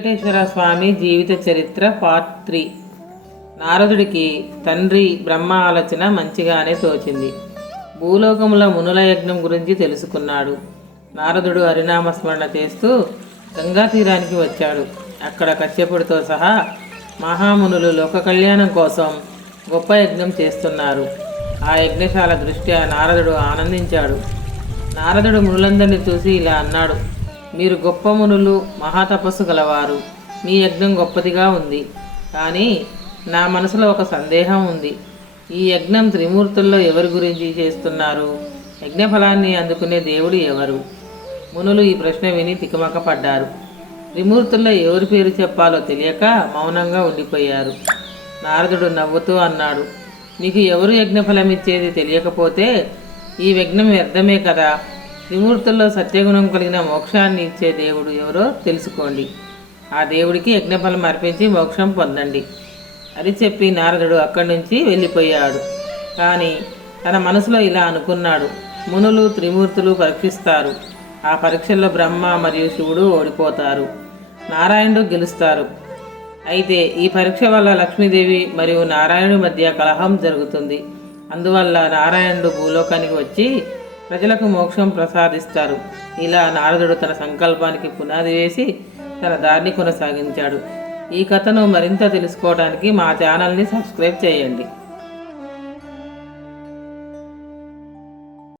వెంకటేశ్వర స్వామి జీవిత చరిత్ర పార్ట్ 3. నారదుడికి తండ్రి బ్రహ్మ ఆలోచన మంచిగానే తోచింది. భూలోకముల మునుల యజ్ఞం గురించి తెలుసుకున్నాడు. నారదుడు హరినామస్మరణ చేస్తూ గంగా తీరానికి వచ్చాడు. అక్కడ కశ్యపుడితో సహా మహామునులు లోక కళ్యాణం కోసం గొప్ప యజ్ఞం చేస్తున్నారు. ఆ యజ్ఞశాల దృష్ట్యా నారదుడు ఆనందించాడు. నారదుడు మునులందరినీ చూసి ఇలా అన్నాడు: మీరు గొప్ప మునులు, మహాతపస్సు గలవారు. మీ యజ్ఞం గొప్పదిగా ఉంది. కానీ నా మనసులో ఒక సందేహం ఉంది. ఈ యజ్ఞం త్రిమూర్తుల్లో ఎవరి గురించి చేస్తున్నారు? యజ్ఞఫలాన్ని అందుకునే దేవుడు ఎవరు? మునులు ఈ ప్రశ్న విని తికమక పడ్డారు. త్రిమూర్తుల్లో ఎవరి పేరు చెప్పాలో తెలియక మౌనంగా ఉండిపోయారు. నారదుడు నవ్వుతూ అన్నాడు: మీకు ఎవరు యజ్ఞఫలం ఇచ్చేది తెలియకపోతే ఈ యజ్ఞం వ్యర్థమే కదా. త్రిమూర్తుల్లో సత్యగుణం కలిగిన మోక్షాన్ని ఇచ్చే దేవుడు ఎవరో తెలుసుకోండి. ఆ దేవుడికి యజ్ఞఫలం అర్పించి మోక్షం పొందండి అని చెప్పి నారదుడు అక్కడి నుంచి వెళ్ళిపోయాడు. కానీ తన మనసులో ఇలా అనుకున్నాడు: మునులు త్రిమూర్తులు పరీక్షిస్తారు. ఆ పరీక్షల్లో బ్రహ్మ మరియు శివుడు ఓడిపోతారు, నారాయణుడు గెలుస్తారు. అయితే ఈ పరీక్ష వల్ల లక్ష్మీదేవి మరియు నారాయణుడి మధ్య కలహం జరుగుతుంది. అందువల్ల నారాయణుడు భూలోకానికి వచ్చి ప్రజలకు మోక్షం ప్రసాదిస్తారు. ఇలా నారదుడు తన సంకల్పానికి పునాది వేసి తన దారిని కొనసాగించాడు. ఈ కథను మరింత తెలుసుకోవడానికి మా ఛానల్ని సబ్స్క్రైబ్ చేయండి.